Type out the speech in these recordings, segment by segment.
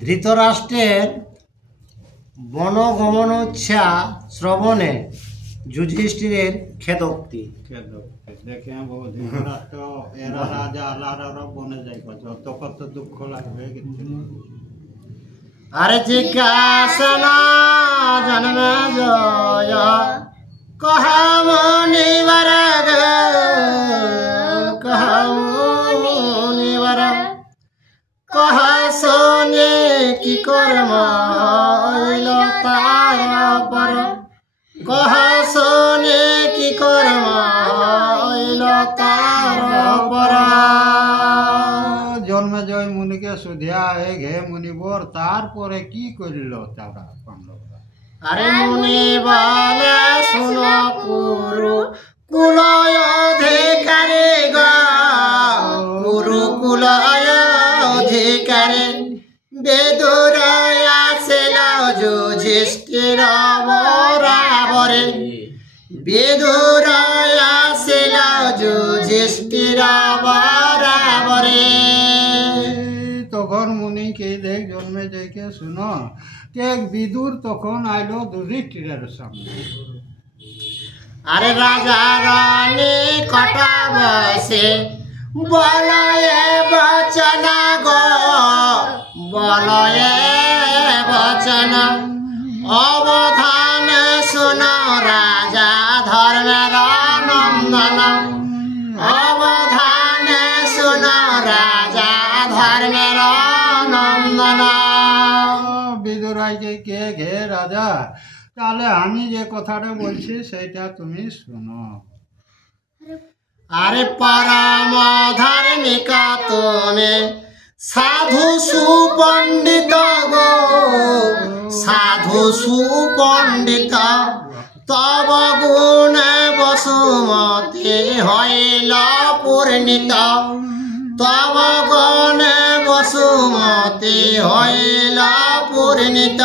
ধৃতরাষ্ট্রের বনগমনোচ্ছা শ্রবণে যুধিষ্ঠিরের খেদোক্তি। দেখে বহু ধৃতরাষ্ট্র এরা রাজা আল্লাহর বনে যাই যত কত দুঃখ লাগবে কিন্তু আরে জিজ্ঞাসন জন্মে জয় কহামনিবর কহামনিবর কহ শোনে কি কর্ম হইল তার পর কহ শোনে কি কর্ম হইল তার পর। জন্মেজয় মুনিকে সুধিয়া ঘে মুনিবর তারপরে কি করিল তারা পাণ্ডবরা? আরে মুনি বলে শুনো কুরু কুলয় অধিকারী গুরু কুলয় অধিকারী বেদুর আসিল যুধিষ্ঠির বরাবরে বেদুর আসিল যুধিষ্ঠির বরাবরে। তখন মুনিকে দেখ জন্মে যাইকে শুনো কে বিদুর তখন আইলো যুধিষ্ঠিরের সামনে। আরে রাজা রানী কটা বসে বলয়ে বচন গো বলয়ে বচন অবধান শুন রাজা ধর্মের নন্দন অবধান শুন রাজা ধর্মের নন্দন। বিদুরাইকে কে ঘে রাজা তাহলে আমি যে কথাটা বলছি সেটা তুমি শুনো। আরে পরম ধার্মিক তুমি সাধু সুপণ্ডিত গো সাধু সুপণ্ডিত তব গুণ বসুমতি হইল পূর্ণিত তব গুণ বসুমতি হইল পূর্ণিত।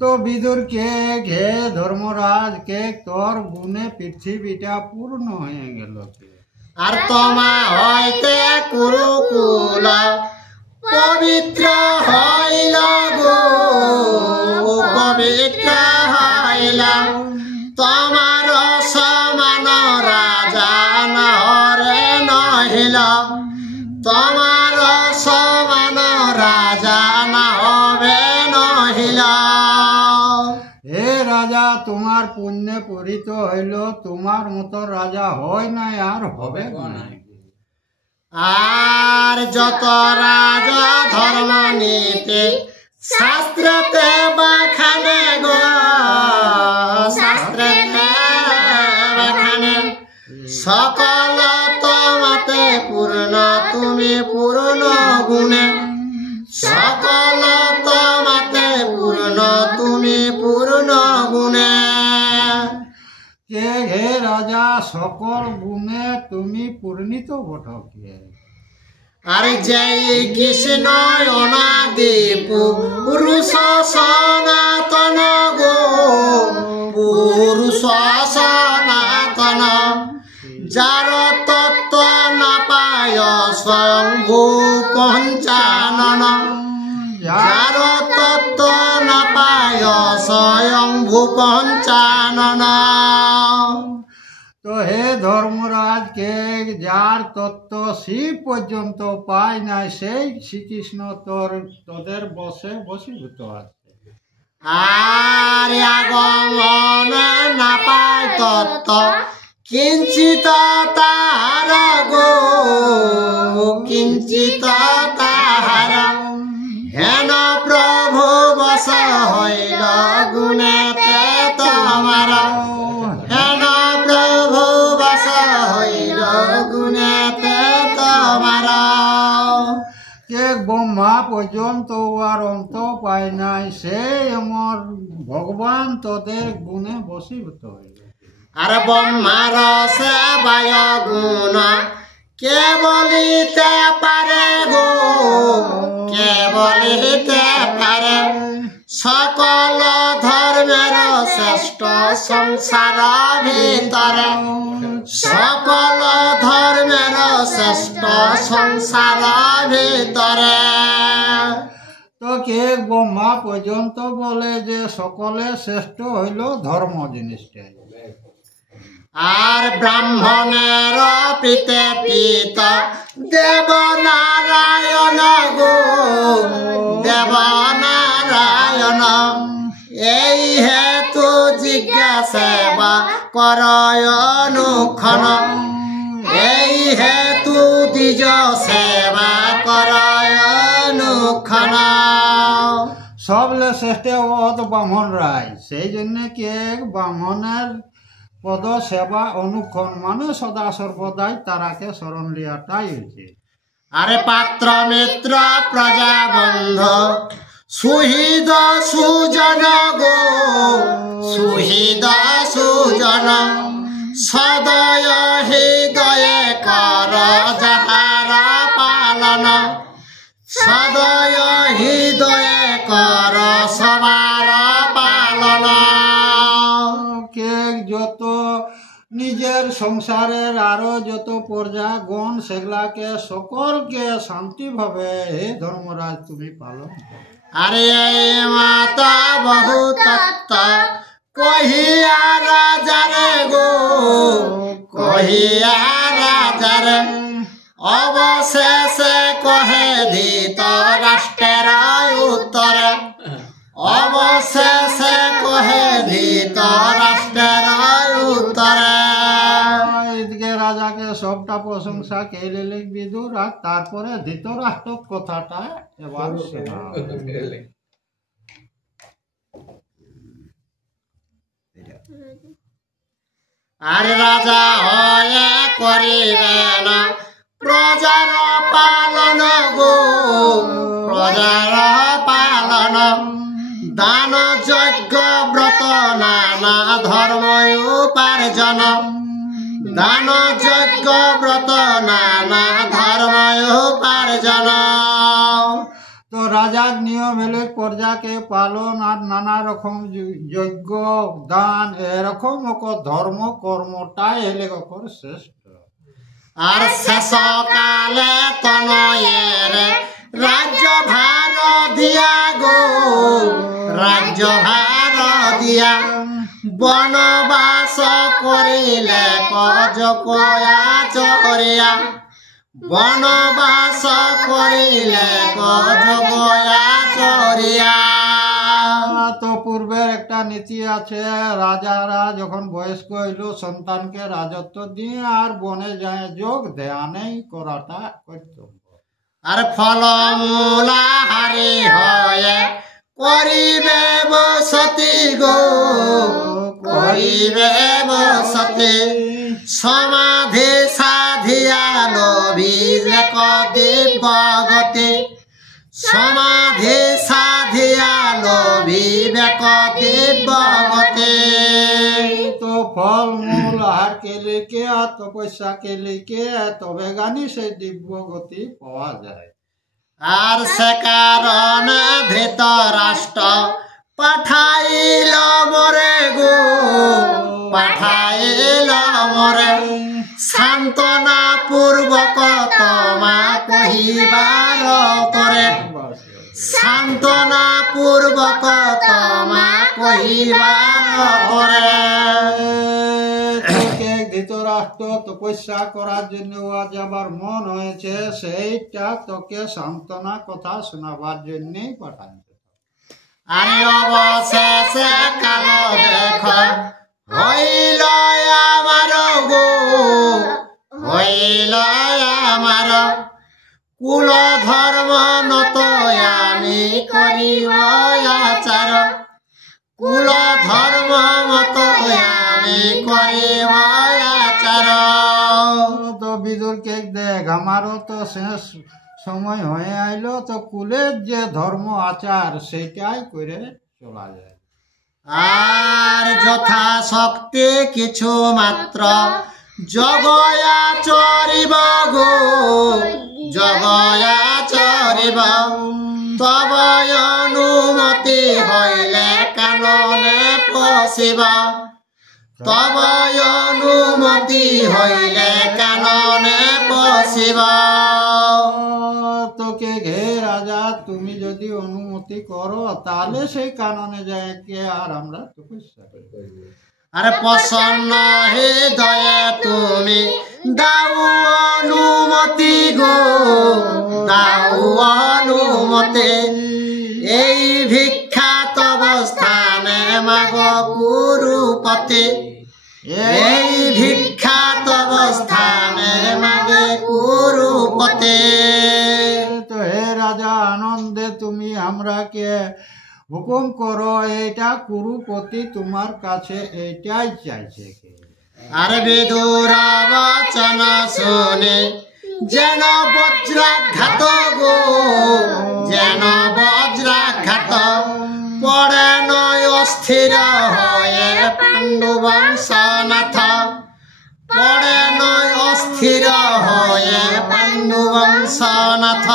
তো বিদুর কে ঘে ধর্মরাজ কে তোর গুণে পৃথিবীটা পূর্ণ হয়ে গেল আর তোমা হইতে কুরুকুল পবিত্র হইল গো পবিত্র হইল তোমার সমান রাজা নহরে নহিল তোমার সমান রাজা না হবে নহিল। হে রাজা তোমার পুণ্যে পরিত হইল তোমার মতো রাজা হয় নাই আর হবে না। আর যত রাজা ধর্ম নীতি শাস্ত্রতে বাখানে গো শাস্ত্রতে বাখানে সকল তোমাতে পূর্ণ তুমি পূর্ণ গুণে সকল তোমাতে পূর্ণ তুমি পূর্ণ গুণে। কে হে রাজা সকল গুণে তুমি পূর্ণিত বটকে। আরে জয় কৃষ্ণ অনাদি পুরুষ সনাতন গো পুরুষ সনাতন যার তত্ত্ব না পায় স্বয়ংভূ পঞ্চানন যার তত্ত্ব না পায় স্বয়ংভূ পঞ্চানন। তো হে ধর্মরাজ কে যার তত্ত্ব শিব পর্যন্ত পায় নাই সেই শ্রীকৃষ্ণ তোদের বসে বসীভূত আছে। আর আগমন না পায় তত্ত্ব কিঞ্চিত তাহার গো কিঞ্চিত তাহার হেন প্রভু বস হইল গুণেতে তোমার হেন প্রভু বস হইল গুণেতে তোমার। কে ব্রহ্মা পর্যন্ত আর অন্ত পায় নাই সেই আমার ভগবান তোদের গুণে বসীভূত হইল। আর ব্রহ্মার সেবায় গুণ কে বলিতে পারে গো কে বলিতে পারে সকল ধর্মের শ্রেষ্ঠ সংসার ভিতরে সকল ধর্মের শ্রেষ্ঠ সংসার ভিতরে। তো কে ব্রহ্মা পর্যন্ত বলে যে সকলে শ্রেষ্ঠ হইল ধর্ম জিনিসটাই। আর ব্রাহ্মণের পিতে পিত দেবনারায়ণ গো দেবনারায়ণ, এই হেতু জিজ্ঞাসা করয় অনুক্ষণ, এই হেতু দ্বিজ সেবা করয় অনুক্ষণ। সবলে শ্রেষ্ঠ অত ব্রাহ্মণ রায়, সেই জন্য কে ব্রাহ্মণের পদ সেবা অনুক্ষণ মানে সদা সর্বদাই তারাকে স্মরণ লিয়াটাই হয়েছে। আরে পাত্র মিত্র প্রজা বন্ধু সুহৃদ সুজন গো সুহৃদ সুজন, সদয় হৃদয়ে কর যাহার পালন, সদয় হৃদয়ে কর সবার পালন। কে যত নিজের সংসারের আরো যত প্রজাগণ সেগুলাকে সকলকে শান্তিভাবে হে ধর্মরাজ তুমি পালন করো। আরে মাতা বহু তত্ত্ব কহিয়া রাজারে গো কহিয়া রাজারে, অবশেষে কহে ধৃত রাষ্ট্রের উত্তরে, অবশেষে কহে ধৃত রাষ্ট্রের উত্তরে। এদিকে রাজাকে সবটা প্রশংসা কেলে বিদুর, আর তারপরে ধৃতরাষ্ট্র কথাটা এবার শোনা। আর রাজা হয়ে করিবে না প্রজার পালন গো প্রজার পালন, দান যজ্ঞ ব্রত নানা ধর্ম উপার্জন, দান যজ্ঞ ব্রত নানা ধর্ম উপার্জন। তো রাজার নিয়ম হলে প্রজাকে পালন আর নানা রকম যজ্ঞ দান এরকম ধর্ম কর্মটাই এলে শ্রেষ্ঠ। আর শেষ কালে তনয়ের রাজ্য ভার দিয়া গো রাজ্য ভার দিয়া, বনবাস করিলে কজকয়া চরিয়া, বনবাস করিলে কজকয়া চরিয়া। তো পূর্বের একটা নীতি আছে, রাজারা যখন বয়স্ক হইল সন্তানকে রাজত্ব দিয়ে আর বনে যায় যোগ ধ্যানেই করাটা কর্তব্য। আর ফলমূলা হারি হয়ে করিবে বসতি গো করিবে বসতি, সমাধি সাধিয়া লোভিলে দিব্য গতি, সমাধি সাধিয়া লোভিবে দিব্য গতি। তো ফল মূল আহার কেলে কে আর তপস্যা কেলে কে তবে গানি সেই দিব্য গতি পাওয়া যায়। আর সে কারণে ধৃতরাষ্ট্র পাঠাইল মরে গো পাঠাইল মরে, সান্ত্বনা পূর্বক তোমা কহিবার করে, সান্ত্বনা পূর্বক তোমা কহিবার করে। ধৃতরাষ্ট্র তপস্যা করার জন্য যাবার মন হয়েছে, সেইটা তোকে সান্ত্বনা কথা শোনাবার জন্যই পাঠাচ্ছে। আরে অবশেষে কাল দেখ হইল আমার গো হইল আমার, কুল ধর্ম নত আমি করিব আচার, কুল ধর্ম মত আমি করিব আচার। তো বিদুরকে দেখ আমারও তো শেষ সময় হয়ে আইলো, তো কুলের যে ধর্ম আচার সেটাই করে চলা যায়। আর যথা শক্তি কিছু মাত্র জগয়া চরিব গো জগয়া চরিব, তব অনুমতি হইলে কাননে পশিব, তব অনুমতি হইলে কাননে পশিব। পশিব। তোকে ঘে রাজা, তুমি যদি অনুমতি করো তাহলে সেই কাননে যায় কে আর আমরা তপস্যা করি। আরে প্রসন্ন হৃদয়ে তুমি দাও অনুমতি গো, দাও অনুমতি। এই ভিক্ষাত অবস্থানে মাগ কুরুপতি, এই ভিক্ষাত অবস্থানে মাগে কুরুপতি। তো হে রাজা, আনন্দে তুমি আমরাকে হুকুম করো, এইটা কুরুপতি তোমার কাছে এইটাই চাইছে। আরে বিদুর বচন শুনে যেন বজ্রাঘাত গো, যেন বজ্রাঘাত। পড়ে নয় অস্থির হয়ে পাণ্ডু বংশনাথ, পড়ে নয় অস্থির হয়ে পাণ্ডু বংশনাথ।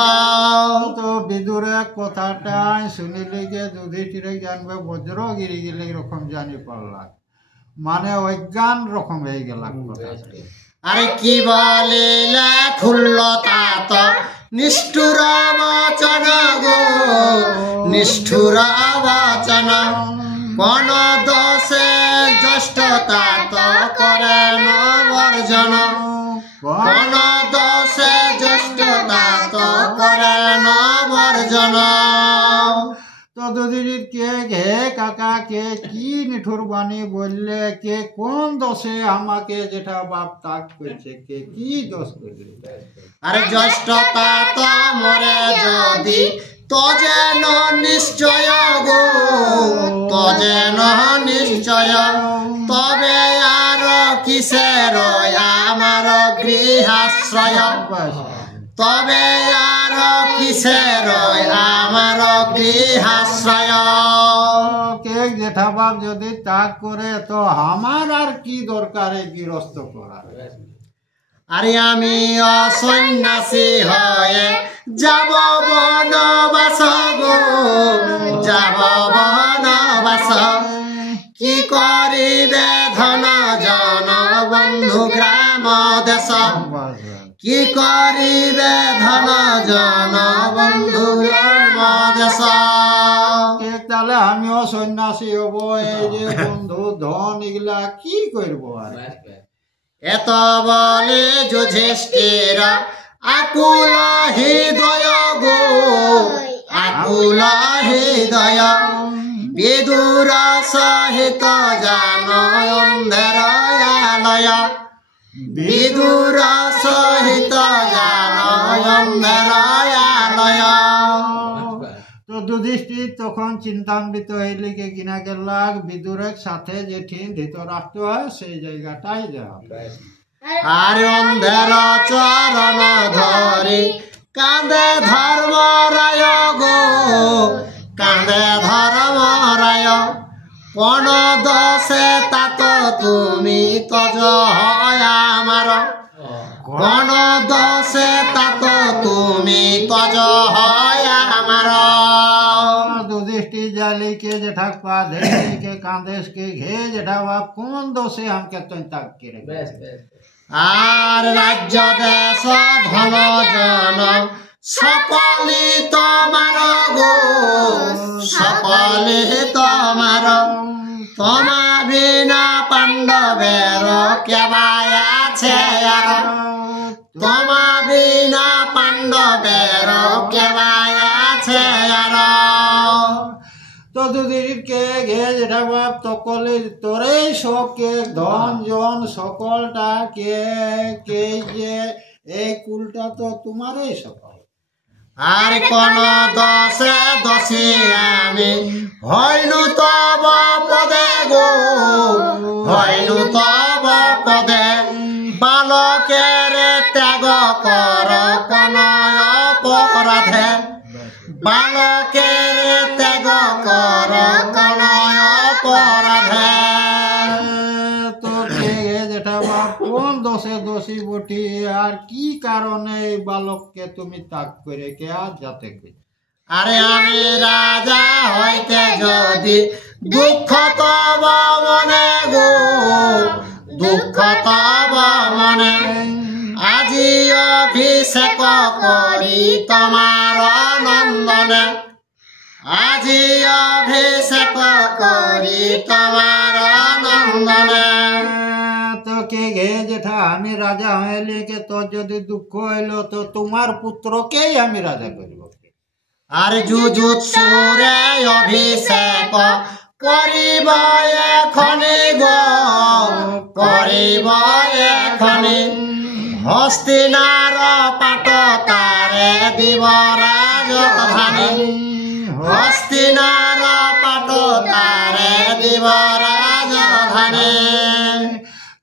তো বিদুরের কথাটাই শুনিলে যে যুধিষ্ঠিরে জানবে বজ্রগিরি গেলে এরকম জানি পারলাম, মানে অজ্ঞান রকম হয়ে গেল। আরে কি বলিলে খুলল তাত নিষ্ঠুর বচন গো, নিষ্ঠুর বচন। কোন দোষে জ্যেষ্ঠ তাত করে বর্জন, কোন দোষে জ্যেষ্ঠ তাত করে বর্জন। তো যুধিষ্ঠির কে ঘে কাকা, কে কি নিঠুর বাণী বললে, কে কোন দোষে আমাকে যেটা বাপ তাক করছে, কে কি দোষ করলে? আরে জ্যেষ্ঠ তাত মরে যদি তজেন নিশ্চয় গো, তজেন নিশ্চয়। তবে আর কিসের আমার গৃহাশ্রয়, তবে আর কিসের আমার গৃহাশ্রয়। কে জেঠা বাপ যদি তাক করে তো আমার আর কি দরকারে গৃহস্থ করার? আরে আমি অসন্ন্যাসী হয়ে যাব বনবাস গো, যাব বনবাস। কি করিবে ধন জন বন্ধু গ্রাম দেশ, কি করিবে ধন জন বন্ধু গ্রাম দেশ। তাহলে আমিও সন্ন্যাসী হব, এই যে বন্ধু ধন এগুলা কি করবো আর? এত বলে যুধিষ্ঠির আকুল হৃদয় গো, আকুল হৃদয়। বিদুর সহিত জান অন্ধের আলয়, বিদুর সহিত জান অন্ধের আলয়। তো যুধিষ্ঠির তখন চিন্তান্বিত হইলে কিনা গেলাক বিদুরের সাথে যেঠিন ধৃতরাষ্ট্র হয় সেই জায়গাটাই যাও। আর অন্ধের চরণ ধরি কাঁদে ধর্মরায় গো, কাঁদে ধর্মরায়। কোন দোষে তাত তুমি তজ হয় আমার, কোন দোষে তাত তুমি তজ হয় আমার। যুধিষ্ঠির জালিকে যেঠা কাঁধে কাঁদেশ কে ঘে যেঠা বাপ কোন দোষে আমাকে তুই তাক করে? আর রাজ্য দেশ ধন জন সকলি তোমার গো, সকলি তোমার। তোমা বিনা পাণ্ডবের কেবাই আছে আর, তোমা বিনা পাণ্ডবের কেবাই আছে আর। তো যুধিষ্ঠিরকে ঘে যেটা বাপ তকলে তোরে সবকে ধন জন সকলটা কে কে যে এই কুলটা তো তোমারই সকল। আর কোন দশে দশে আমি হইনু তব পদে গো, হইনু তব পদে। বালকের ত্যাগ কর কোন অপরাধে, বালকের ত্যাগ কর কোন অপরাধে। তো যেটা বাপ কোন দোষে দোষী বটি আর কি কারণে এই বালককে তুমি তাক করে কে আর যাতে? আরে আমি রাজা হইতে যদি দুঃখ তব মনে গো, দুঃখ তব মনে। আজি অভিষেক করি তোমার নন্দনে আজি অভিষেক করি তোমার নন্দনে তোকে গে জেঠা আমি রাজা হইলি কে তোর যদি দুঃখ হইল তো তোমার পুত্রকেই আমি রাজা করিব আর যুযুৎসুরে অভিষেক করিব এখনি গো করিব এখনি হস্তিনার পাট তারে দিব রাজধানী হস্তিনার পাট তারে দিব রাজধানী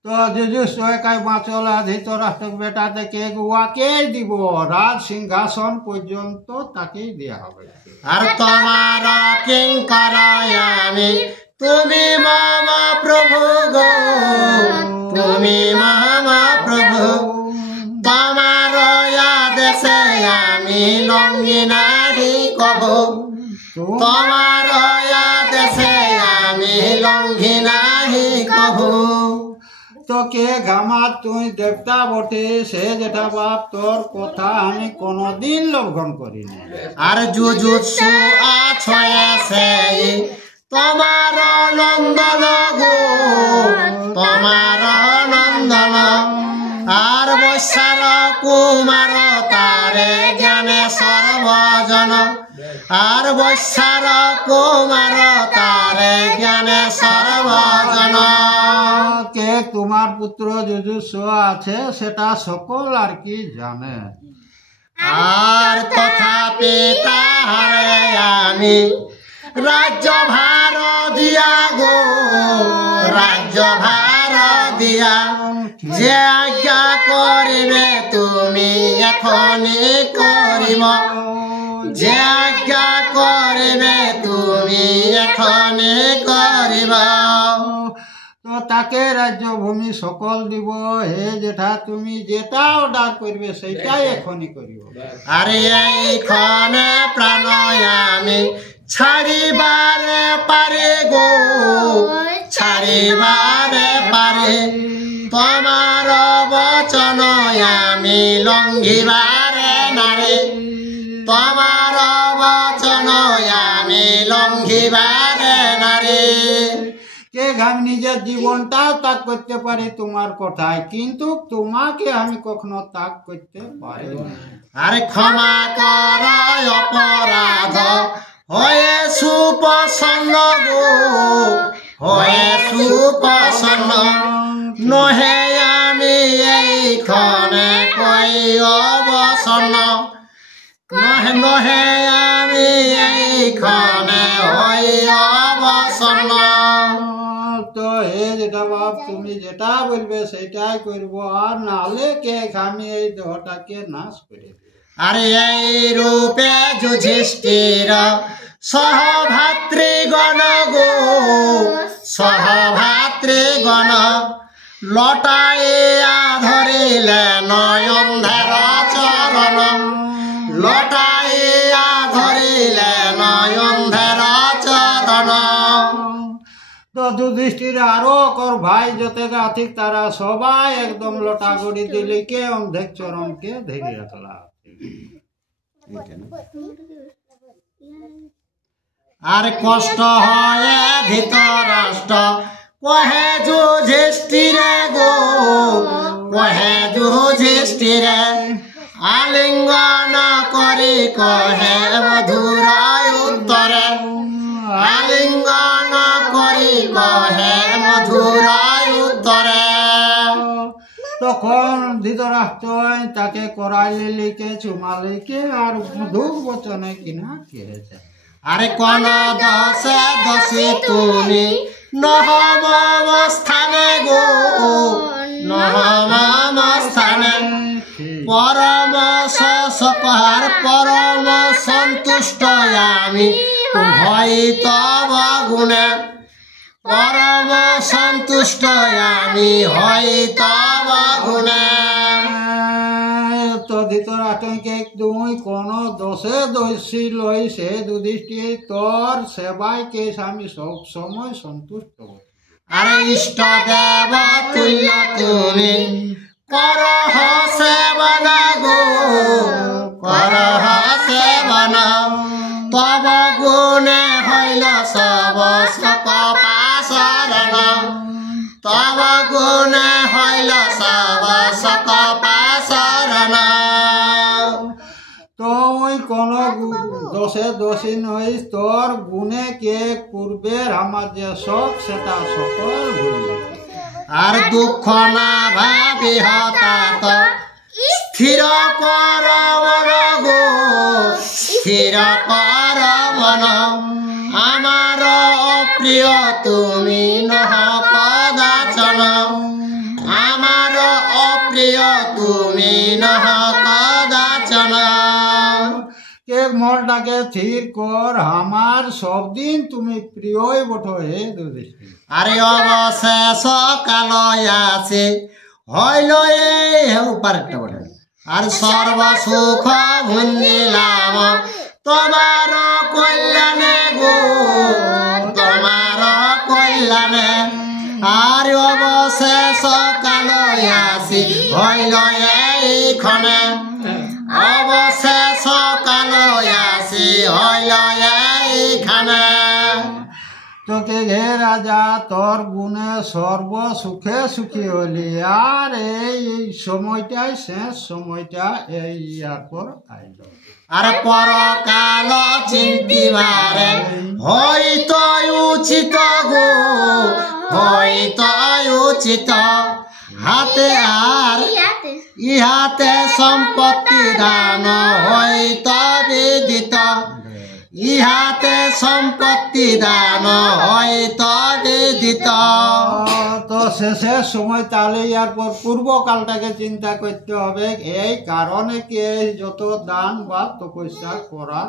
তো যুযুৎসুয় কাই বাঁচল ধৃতরাষ্ট্র বেটা থেকে গুয়াকে দিব রাজ সিংহাসন পর্যন্ত তাকেই দেওয়া হবে আর তোমার কিঙ্কর আমি তুমি মম প্রভু গো তুমি মম প্রভু তোমার আদেশে আমি লঙ্ঘি নাহি কবু তোমার আদেশে আমি লঙ্ঘি নাহি কবু তোকে ঘামা তুই দেবতা বটে সে যেটা বাপ তোর কথা আমি কোনদিন লঙ্ঘন করিনি আর যুযুৎসু আছয়ে সেই তোমার নন্দন গো তোমার নন্দন আর বৈশার কুমার তারে জ্ঞানে সর্বজন আর বৈশার কুমার তারে জ্ঞানে সর্বজন কে তোমার পুত্র যুযুৎসু আছে সেটা সকল আর কি জানে আর তথাপি তাহারে আমি রাজ্য ভার দিয়া গো রাজ্য ভার দিয়া যে আজ্ঞা করিবে তুমি এখনি করিব যে আজ্ঞা করিবে তুমি এখনি করিব তো তাকে রাজ্য ভূমি সকল দিব হে জেঠা তুমি যেটা অর্ডার করবে সেটাই এখনই করিব আরে এইখানে প্রাণ আমি ছাড়িবারে পারে গো ছাড়িবারে পারে তোমার বচন আমি লঙ্ঘিবারে নারে তোমার বচন আমি লঙ্ঘিবারে নারে কে আমি নিজের জীবনটাও ত্যাগ করতে পারি তোমার কথায় কিন্তু তোমাকে আমি কখনো ত্যাগ করতে পারি না আরে ক্ষমা কর অপরাধ হয়ে সুপ্রসন্ন গো হয়ে সুপ্রসন্ন নহে আমি এইখানে কই অবসন্ন নহে নহে আমি এইখানে হই অবসন্ন তো হে যেটা বাপ তুমি যেটা বলবে সেটাই করব আর নাহলে কে আমি এই দেহটাকে নাশ করে দেব আরে এই রূপে যুধিষ্ঠির সহভাতৃগণ গো সহভাতৃগণ লটাইয়া ধরিলে নয়নধর চরণ লটাইয়া ধরিলে নয়নধর চরণ তো যুধিষ্ঠির আরো কর ভাই যতে গাথিক তারা সবাই একদম লটা গড়ি দিলে কে অন্ধেক চরণকে ধরে রাখলা আর কষ্ট হয় ধৃতরাষ্ট্র কহে যুধিষ্ঠিরে গো কহে যুধিষ্ঠিরে আলিঙ্গন করি কহে মধুরায় উত্তরে আলিঙ্গন করি কহে মধুরায় উত্তরে তখন ধৃতরাষ্ট্র তাকে করাইলে লিখে চুমালিকে আর মধুর বচনে কিনা কেড়েছে আরে কোন দশে দোষী তুমি নহম স্থানে গো নহম স্থানে পরম সকর পরম সন্তুষ্ট আমি ভয় তব গুণে পরম সন্তুষ্ট আমি হই তব গুণে তো ধৃতরাষ্ট্রকে তুই কোন দোষে দোষী লই সে যুধিষ্ঠির তোর সেবাইকে আমি সব সময় সন্তুষ্ট করি আরে ইষ্ট দেব তুল্য তুমি করহ সেবন গো করহ সেবন তব গুণে হইল সব সক পাশরণ তব গুণে হইল সব সক পাশরণ তুই কোন দোষে দোষী নইস, তোর গুণে কে পূর্বের আমার যে শোক সেটা সকল ভুলি। আর দুঃখ না ভাবি হঠাৎ স্থির কর মন গো স্থির কর মন আমার অপ্রিয় তুমি নহ কদাচন আমার অপ্রিয় তুমি নহ কদাচন কে মনটাকে স্থির কর, আমার সব দিন তুমি প্রিয়ই বটো হে যুধিষ্ঠির। আরে অবশেষ কাল আছে হইল এই উপর একটা বটে আর সর্ব সুখ ভুঞ্জিলাম তোমার কল্যাণে গো তোমার কল্যাণে আর অবশেষ কাল আসি হইল এইখানে অবশেষ কাল আসি হইল এইখানে তোকে হে রাজা তোর গুণে সর্ব সুখে সুখী হলি, আর এই সময়টাই শেষ সময়টা এই ইয়ার পর আইল। আর পরকাল চিন্তিবারে হইত উচিত গো হইত উচিত হাতে আর ইহাতে সম্পত্তি দান হইত বিদিত ইহাতে সম্পত্তি দান হইত বিদিত তো শেষের সময় তাহলে ইয়ার পর পূর্বকালটাকে চিন্তা করতে হবে, এই কারণে কি এই যত দান বা তপস্যা করা।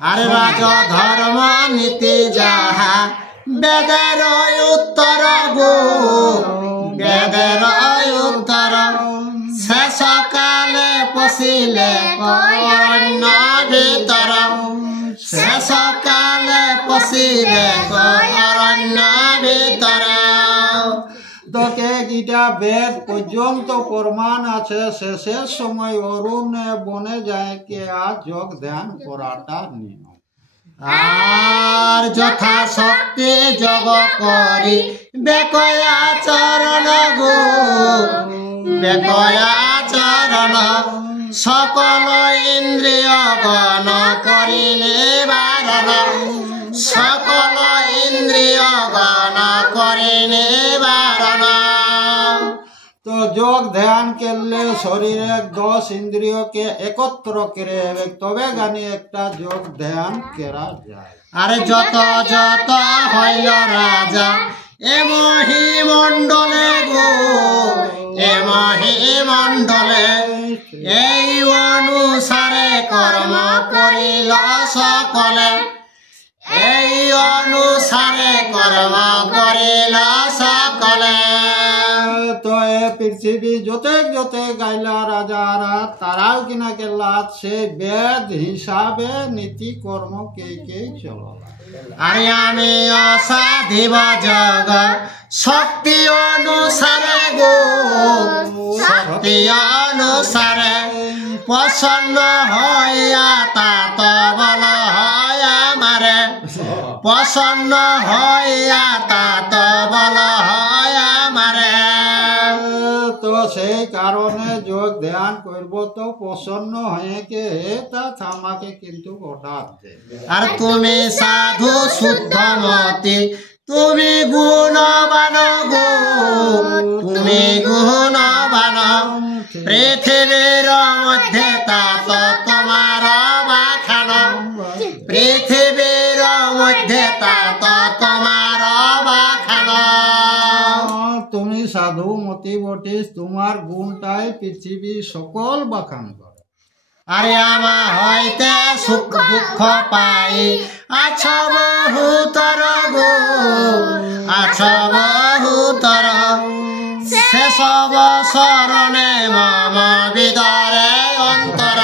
আরে রাজ ধর্ম নীতি যাহা বেদের উত্তর গো বেদের উত্তর শেষ কালে পশিলে অরণ্য ভিতর শেষ কালে পশিলে অরণ্য ভিতর তোকে গীতা বেদ পর্যন্ত প্রমাণ আছে, শেষের সময় অরুণে বনে যায় কে আর যোগ ধ্যান করাটা নিয়ম। আর যথা শক্তি যোগ করি বেকয়া চরণ গো বেকয়া চরণ সকল ইন্দ্রিয় গণ করিলে বারণ সকল ইন্দ্রিয় গণ করিলে বারণ তো যোগ ধ্যান করলে শরীরে 10 ইন্দ্রিয়কে একত্র করে তবে গানি একটা যোগ ধ্যান করা যায়। আরে যত যত হইল রাজা এ মহিমণ্ডলে গো এ মহিমণ্ডলে এই অনুসারে কর্ম করিল সকলে এই অনুসারে কর্ম করিল সকলে তো এ পৃথিবী যতে যতে গাইলা রাজারা তারাও কিনা কেলা সে বেদ হিসাবে নীতি কর্ম কে চলো। আরে আমি অসাধিব জগ শক্তি অনুসারে গো শক্তি অনুসারে প্রসন্ন হইয়া তাত বল হয় আমারে প্রসন্ন হইয়া তাত বল হয় আমারে তো সেই কারণে যোগ ধ্যান করব তো প্রসন্ন হয়ে কে তা আমাকে কিন্তু হঠাৎ দে। আর তুমি সাধু শুদ্ধমতি তুমি গুণবান গো তুমি গুণবান পৃথিবীর মধ্যে তাত তোমার বাখান পৃথিবীর মধ্যে তাত তোমার বাখান তুমি সাধু মতি বটিস, তোমার গুণটাই পৃথিবী সকল বাখান করে। আরে আমা হইতে সুখ দুঃখ পাই আছ বহুতর গো আছ বহুতর সেসব শরণে মম বিদরে অন্তর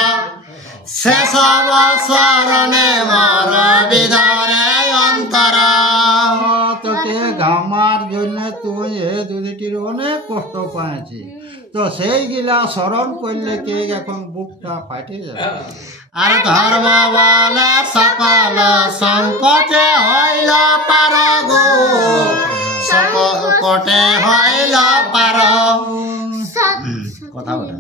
সেসব শরণে মর বিদরে অন্তর তোকে ঘামার জন্য তুই এ দুটির অনেক কষ্ট পাইছি, তো সেইগুলা স্মরণ করলে কে এখন বুকটা ফাটে যাবে। আর ধর্ম বলে সকল সংকটে হইল পার গো, সংকটে হইল পার। কথা বলে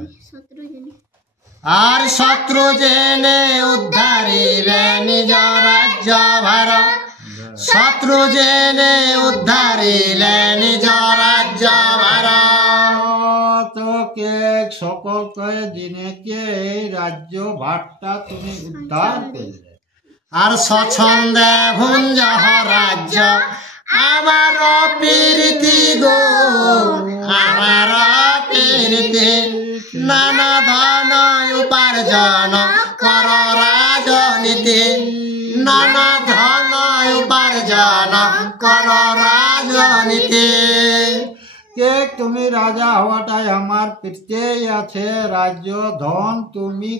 আর শত্রু জেনে উদ্ধারিলে নিজ রাজ্য ভার, শত্রু জেনে উদ্ধারিলে নিজ রাজ্য ভার। তো কে সকলকে দিনে কে এই রাজ্য ভাটটা তুমি উদ্ধার করলে। আর স্বচ্ছন্দে ভুঞ্জ রাজ্য আমার প্রীতি গো, আমার প্রীতি। নানা ধন উপার্জন কর রাজনীতি, নানা ধন উপার্জন কর রাজনীতি। কে তুমি রাজা হওয়াটাই আমার প্রীতিই আছে, রাজ্য ধন তুমি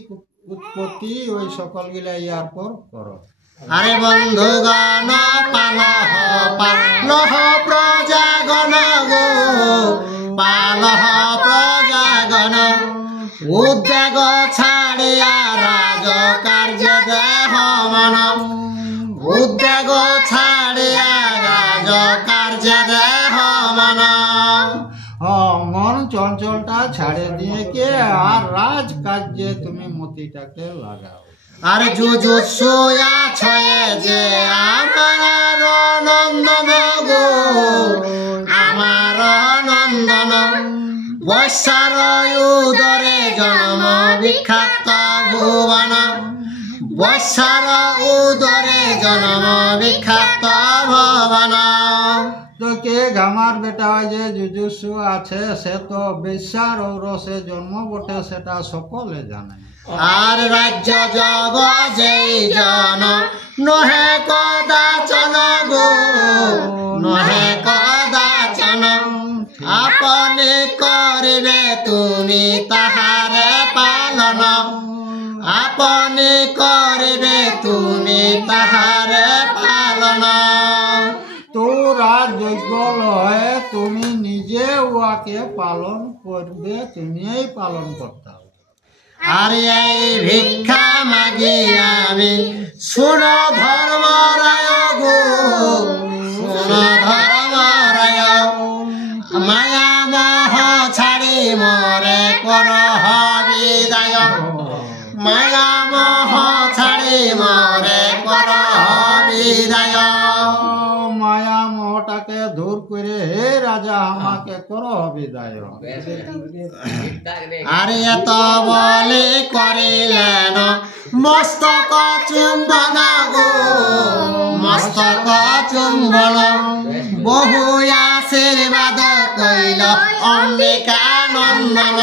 উৎপত্তি ওই সকল গিলা ইয়ার পর করো। আরে বন্ধুগণ পালহ পালহ প্রজাগণ গো, পালহ প্রজাগণ। উদ্যোগ ছাড়িয়া রাজ কার্য দেহ মন, উদ্যোগ ছাড়িয়া রাজ কার্য দেহ মন। মন চঞ্চলটা ছাড়ে দিয়ে কে আর রাজ কার্যে তুমি মতিটাকে লাগাও। আর যুজুৎসু ছয়ে যে আমার নন্দন গো, আমার নন্দন। বৈশ্যার উদরে জন্ম বিখ্যাত ভুবন, বৈশ্যার উদরে জন্ম বিখ্যাত ভুবন। তো কে আমার বেটা যে যুজুৎসু আছে সে তো বেশ্যার ঔরসে জন্ম বটে, সেটা সকলে জানে। আর রাজ্য জগ যেই জন নহে কদাচন গো, নহে কদাচন। আপনি করিবে তুমি তাহারে পালন, আপনি করিবে তুমি তাহারে পালন। তোরা যোগ্য লয় তুমি নিজে উহাকে পালন করবে, তুমিই পালন করতে হবে। আর এই ভিক্ষা মাগি আমি শুন ধর্ম রায় গো, শুন ধর্ম রায়। মায়া মোহ ছাড়ি মরে কর বিদায়, মায়া মোহ ছাড়ি মরে কর বিদায়। মায়া মোহটাকে দূর করে হে রাজা আমাকে করো বিদায়। আর এত বলে করিলেন মস্তক চুম্বন গো, মস্তক চুম্বন। বহু আশীর্বাদ কইল অম্বিকা নন্দন,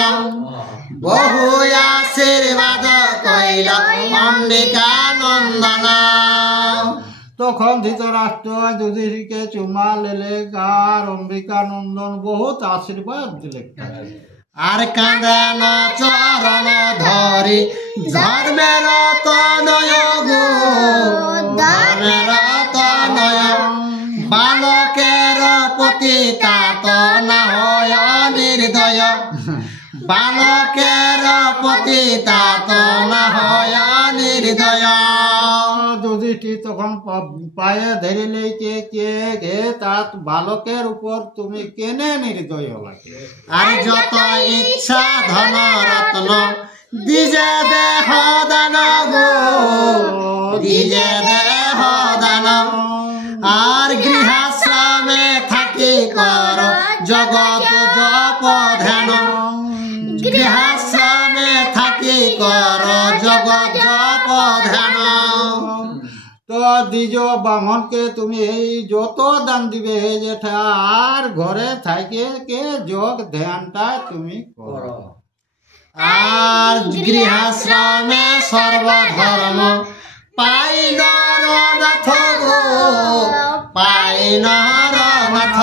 বহু আশীর্বাদ কইল অম্বিকা নন্দন। তখন ধৃতরাষ্ট্র যুধিষ্ঠিরকে চুমা লেলে আর অম্বিকা নন্দন বহুত আশীর্বাদ দিলে। আর কাঁদেন চরণ ধরি ধর্মের তনয় গো, ধর্মের তনয়। বালকের প্রতি তাত না হয় নির্দয়, বালকের প্রতি তাত না হয় নির্দয়। যুধিষ্ঠির তখন পায়ে ধরিলে কে কে হে তাত বালকের উপর তুমি কেনে নির্দয় লাগে। আর যত ইচ্ছা ধন রত্ন দিজে দেহ দান গো, দিজে দেহ দান। আর গৃহাশ্রমে থাকি কর জগৎ জপ ধ্যান, গৃহাশ্রমে থাকি কর জগৎ জপ ধ্যান। তো দ্বিজ ব্রাহ্মণকে তুমি এই যত দান দিবে যেটা আর ঘরে থাকে কে যোগ ধ্যানটা তুমি করো। আর গৃহাশ্রমে সর্বধর্ম পাইল নাথ গো, পাইল নাথ।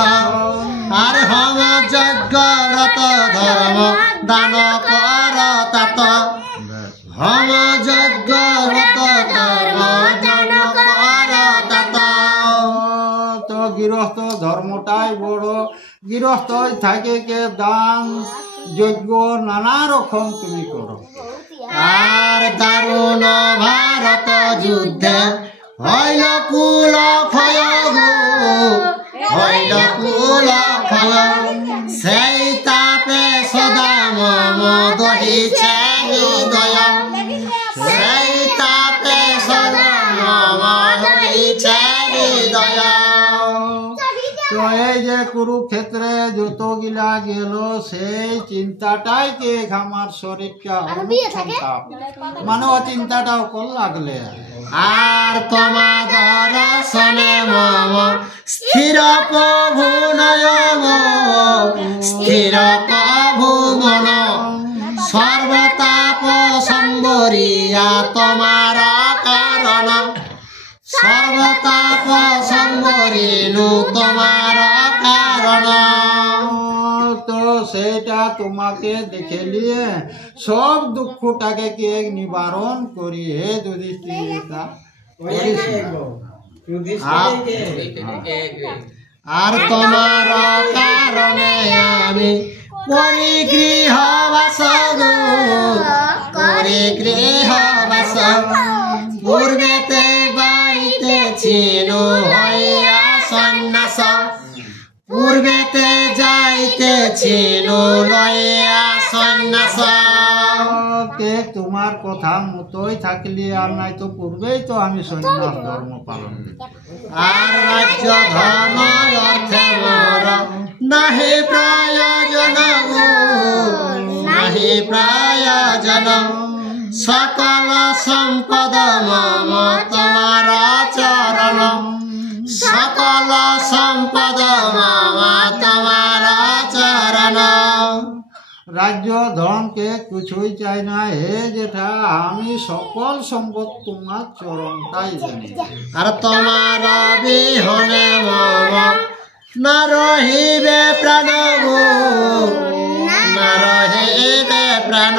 আর হম যজ্ঞরত ধর্ম দান কর তাত, হম যজ্ঞরত ধর্ম দান কর তাত। তো গৃহস্থ ধর্মটাই বড়, গৃহস্থ থাকে কে দান যজ্ঞ নানা রকম তুমি করো। আর দারুণ ভারত যুদ্ধে হইল কুল ক্ষয় গো, হইল কুল ক্ষয়। সেই তাপে সদা মম দহিছে হৃদয়, সেই তাপে সদা মম দহিছে হৃদয়। তো এই যে কুরুক্ষেত্রে যতগুলা গেল সেই চিন্তাটাই কে আমার শরীরটা মানে ও চিন্তাটা কল লাগলে। আর তোমার দর্শনে মম স্থির প্রভু নয়ন, স্থির প্রভু মন। সর্বতাপ সম্বরিয়া তোমার কারণ, সর্বতাপ সম্বরিনু তোমার কারণ। তো সেটা তোমাকে দেখে নিয়ে সব দুঃখটাকে কে নিবারণ করি। হে যুধিষ্ঠির, আর তোমার কারণে আমি করি গৃহবাস গো, করি গৃহবাস। পূর্বেতে বাইতেছিল হইয়া সন্ন্যাস, পূর্বেতে যাইতেছিল লইয়া সন্ন্যাস। কে তোমার কথা মতোই থাকলি, আর নাই তো পূর্বেই তো আমি সন্ন্যাস ধর্ম পালন করি। আর রাজ্য ধন অর্থে মোর নাহি প্রয়োজন গো, নাহি প্রয়োজন। সকল সম্পদ মম তোমার চরণ, সকল সম্পদ মম তোমার চরণ। রাজ্য ধনকে কিছুই চাই না হে জেঠা, আমি সকল সম্পদ তোমার চরণটাই জানি। আর তোমার বিহনে মম না রহিবে প্রাণ গো, না রহিবে প্রাণ।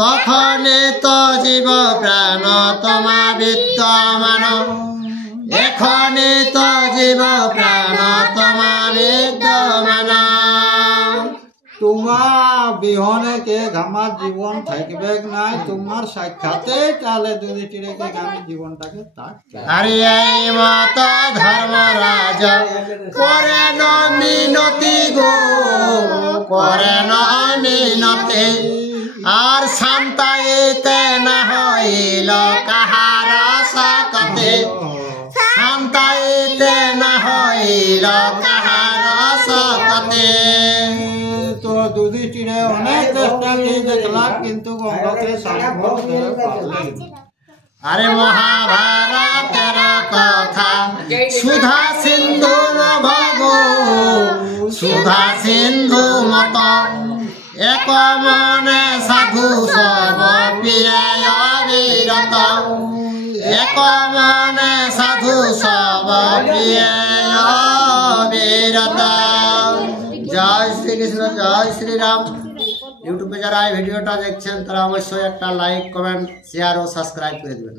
তখনে তো জীব প্রাণ তোমা বিদ্যমান, এখনে তো জীব প্রাণ তোমা বিদ্যমান। তোমার বিহনে কে আমার জীবন থাকবে নাই, তোমার সাক্ষাতে তাহলে যদি চিড়েকে আমি জীবনটাকে থাকবে। আরে এই মত ধর্মরাজ করে ন মিনতি গো, করে ন মিনতি। আর শান্তাইতে না হইল কাহার সকতে, শান্তাইতে না হইল কাহার সকতে। তো যুধিষ্ঠিরে অনেক চেষ্টা করে দেখলাম কিন্তু গঙ্গাকে শান্ত করতে পারলেন না। আরে মহাভারতের কথা সুধা সিন্ধু নভগ, সুধা সিন্ধু মত। এক মনে সাধু সব প্রিয় বিরত, এক মনে সাধু সব প্রিয় বিরত। জয় শ্রীকৃষ্ণ, জয় শ্রীরাম। ইউটিউবে যারা এই ভিডিওটা দেখছেন তারা অবশ্যই একটা লাইক, কমেন্ট, শেয়ার ও সাবস্ক্রাইব করে দেবেন।